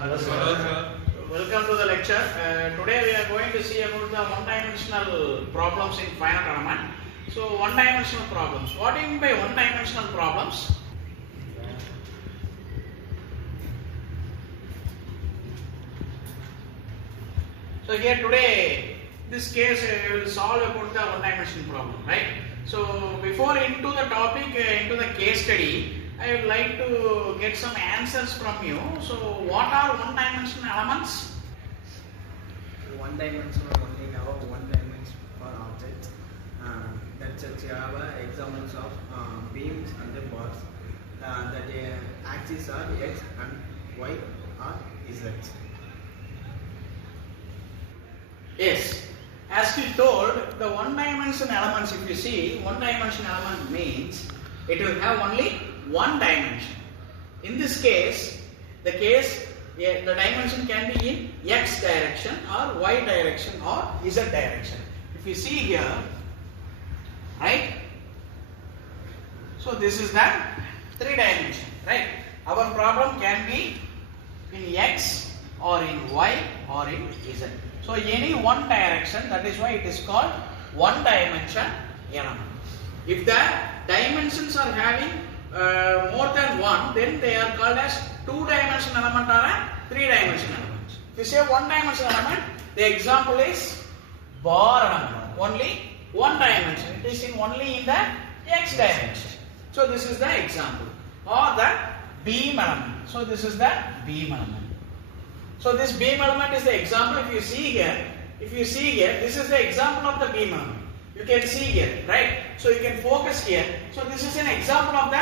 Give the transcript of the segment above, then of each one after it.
Hello sir. Hello sir. Welcome to the lecture. Today we are going to see about the one-dimensional problems in finite element. So one-dimensional problems. What do you mean by one-dimensional problems? So here today, this case we will solve about the one-dimensional problem, right? So before into the topic, into the case study, I would like to get some answers from you. So what are one-dimensional elements? One-dimensional only have one dimension for objects. That's examples of beams and the bars. That axes are x and y or z. Yes. As we told, the one-dimensional elements, if you see, one-dimensional element means it will have only one dimension. In this case, the dimension can be in x direction or y direction or z direction. If you see here, right? So this is the 3 dimension, right? Our problem can be in x or in y or in z. So any one direction, that is why it is called one dimension element. If the dimensions are having more than one, then they are called as 2-dimensional element or a 3-dimensional element. If you say one-dimensional element, the example is bar element, only one dimension. It is only in the x direction. So this is the example. Or the beam element. So this is the beam element. So this beam element is the example. If you see here, this is the example of the beam element. You can see here, right? So you can focus here. So this is an example of the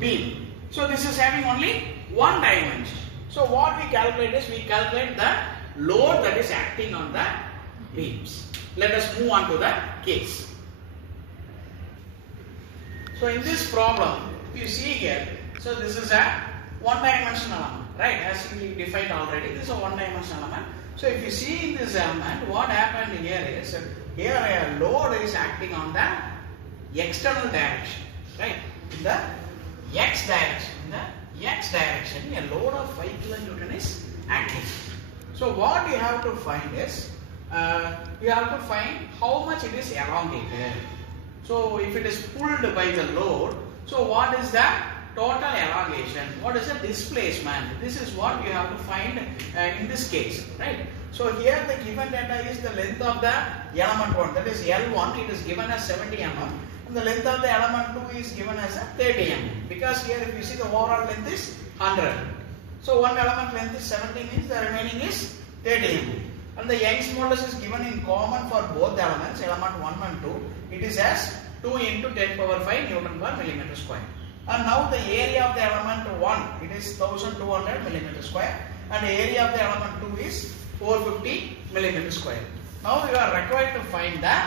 beam. So this is having only one dimension. So what we calculate is, we calculate the load that is acting on the beams. Let us move on to the case. So in this problem, if you see here, so this is a one-dimensional element, right? As we defined already, this is a one-dimensional element. So if you see in this element, what happened here is, here a load is acting on the external direction, right? In the x direction, a load of 5 kN is acting. So what you have to find is, you have to find how much it is elongated. So if it is pulled by the load, so what is the total elongation? What is the displacement? This is what you have to find in this case, right? So here the given data is the length of the element 1, that is L1, it is given as 70 mm, and the length of the element 2 is given as a 30 mm, because here if you see the overall length is 100. So one element length is 70 means the remaining is 30 mm. And the Young's modulus is given in common for both elements, element 1 and 2. It is as 2 into 10 power 5 Newton per millimeter square. And now the area of the element 1, it is 1200 millimeter square, and the area of the element 2 is 450 millimeter square. Now you are required to find the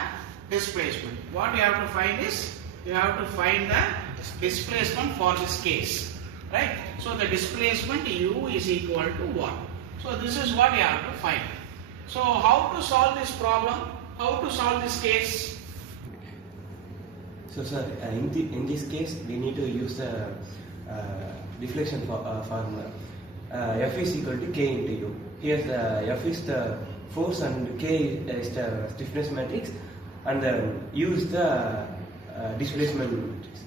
displacement. What you have to find is, you have to find the displacement for this case, right? So the displacement U is equal to 1. So this is what you have to find. So how to solve this problem? How to solve this case? So sir, in this case we need to use the deflection formula. F is equal to K into U. Here the F is the force and K is the stiffness matrix, and U is the displacement matrix.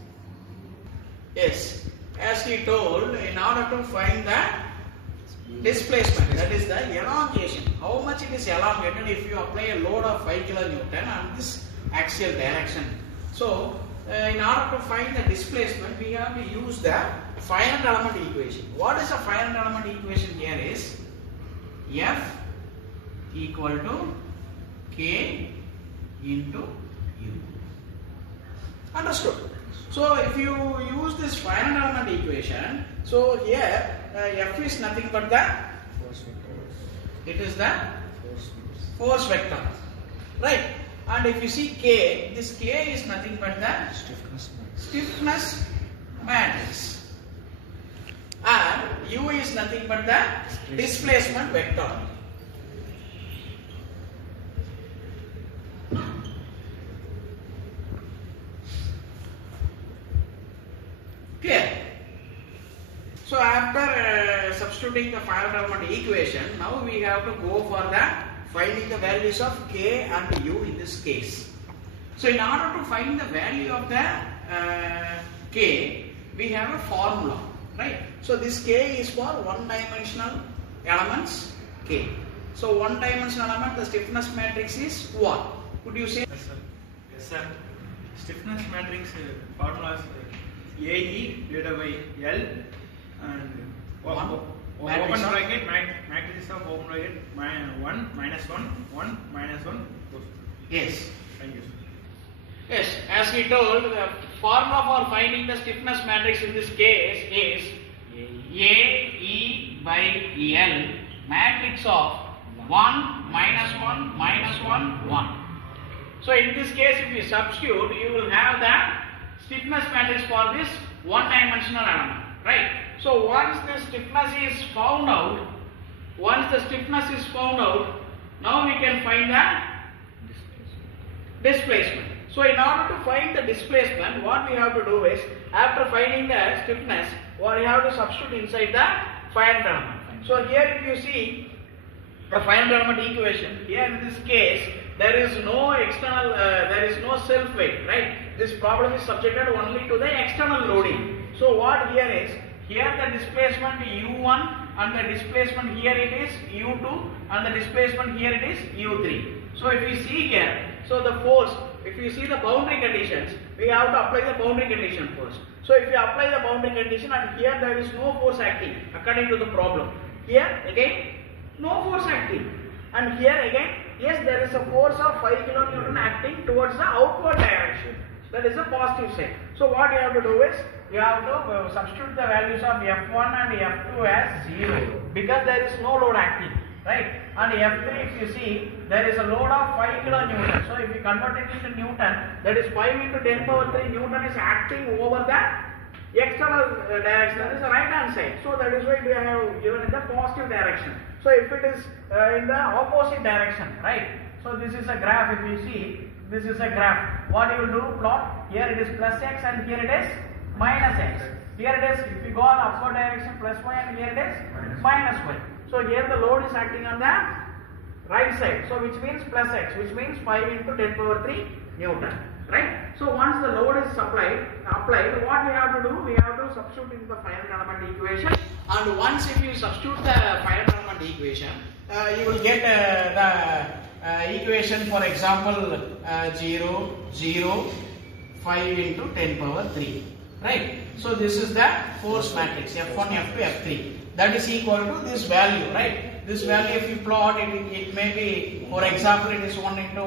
Yes, as we told, in order to find the displacement, that is the elongation, how much it is elongated if you apply a load of 5 kN on this axial direction. So in order to find the displacement, we have to use the finite element equation. What is the finite element equation here is F equal to K into U. Understood? So if you use this finite element equation, so here F is nothing but the Force vector. it is the force vector, right? And if you see K, this K is nothing but the stiffness matrix, and U is nothing but the displacement vector. Clear? So after substituting the finite element equation, now we have to go for the finding the values of k and u in this case. So in order to find the value of the k, we have a formula, right? So this k is for one-dimensional elements k. So one-dimensional element, the stiffness matrix is what? Could you say? Yes, sir. Yes, sir. Stiffness matrix formula is AE divided by L and open bracket matrices of open bracket 1 minus 1 1 minus 1. Yes. Thank you, sir. Yes, as we told, the formula for finding the stiffness matrix in this case is AE by L matrix of 1 minus 1 minus 1 1. So in this case, if you substitute, you will have the stiffness matrix for this one-dimensional element, right? So once the stiffness is found out, now we can find the displacement. So in order to find the displacement, what we have to do is, after finding the stiffness, we have to substitute inside the finite element. So here if you see the finite element equation, here in this case, there is no external, there is no self weight, right? This problem is subjected only to the external loading. So what here is, here the displacement u1 and the displacement here it is u2 and the displacement here it is u3. So if you see here, so the force, if you see the boundary conditions, we have to apply the boundary condition first. So if you apply the boundary condition and here there is no force acting according to the problem. Here again, no force acting. And here again, yes, there is a force of 5 kN acting towards the outward direction. That is a positive side. So what you have to do is, you have to substitute the values of F1 and F2 as 0 because there is no load acting, right? And F3, if you see, there is a load of 5 kN. So if you convert it into Newton, that is 5 into 10 power 3 Newton is acting over the external direction, that is the right hand side. So that is why we have given in the positive direction. So if it is in the opposite direction, right? So this is a graph. If you see, this is a graph. What you will do, plot. Here it is plus x and here it is minus x. Here it is, if you go on upward direction, plus y, and here it is minus y. So here the load is acting on the right side. So which means plus x, which means 5 into 10 power 3 Newton. Right? So once the load is applied, what we have to do? We have to substitute in the finite element equation. And once if you substitute the finite element equation, you will get the equation, for example, 0, 0, 5 into 10 power 3. Right? So this is the force matrix, F1, F2, F3. That is equal to this value, right? This value, if you plot it may be, for example, it is 1 into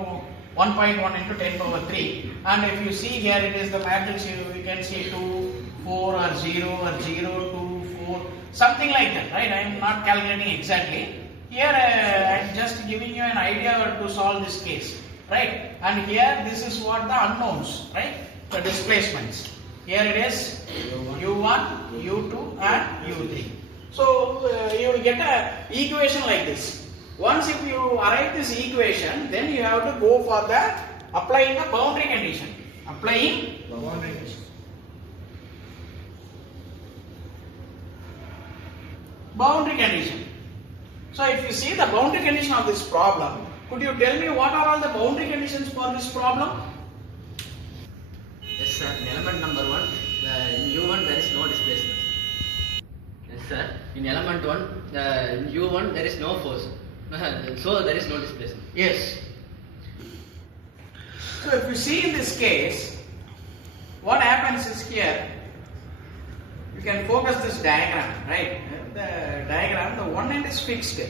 1.1 into 10 power 3. And if you see here, it is the matrix, you can see 2, 4 or 0 or 0, 2, 4, something like that, right? I am not calculating exactly. Here I am just giving you an idea to solve this case, right? And here this is what the unknowns, right? The displacements. Here it is U1, U2 and U3. So you will get an equation like this. Once if you arrive this equation, then you have to go for the applying the boundary condition. Applying the boundary condition. Boundary condition. So if you see the boundary condition of this problem, could you tell me what are all the boundary conditions for this problem? Yes, sir. In element number 1, in U1 there is no displacement. Yes, sir. In element 1, in U1 there is no force. So there is no displacement. Yes. So if you see in this case, what happens is here, you can focus this diagram, right? The diagram, the one end is fixed,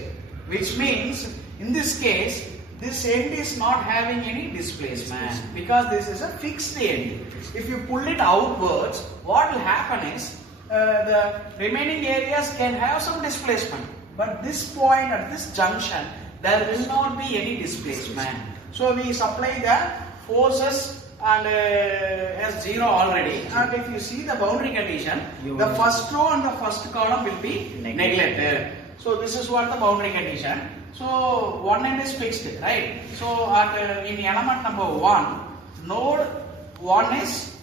which means in this case, this end is not having any displacement because this is a fixed end. If you pull it outwards, what will happen is the remaining areas can have some displacement. But this point at this junction, there will not be any displacement. So we supply the forces and as 0 already. And if you see the boundary condition, the first row and the first column will be neglected. So this is what the boundary condition. So one end is fixed, right? So at in element number 1, node 1 is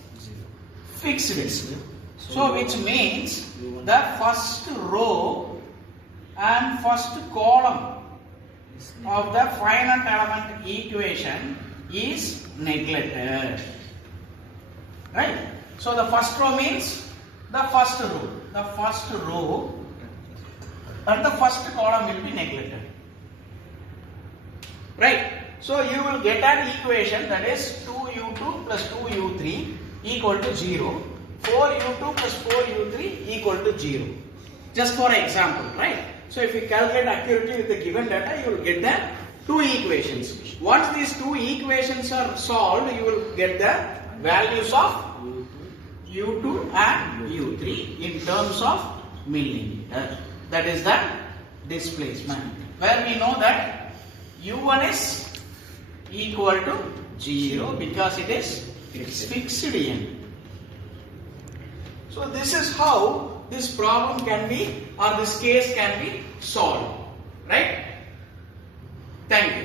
fixed. So which means the first row and first column of the finite element equation is neglected. Right? So the first row means the first row. The first row and the first column will be neglected. Right? So you will get an equation that is 2u2 plus 2u3 equal to 0. 4u2 plus 4u3 equal to 0. Just for example, right? So if you calculate accurately with the given data, you will get the two equations. Once these two equations are solved, you will get the values of u2 and u3 in terms of millimeter. That is the displacement. Where we know that u1 is equal to 0 because it is fixed end. So this is how this problem can be, or this case can be solved. Right? Thank you.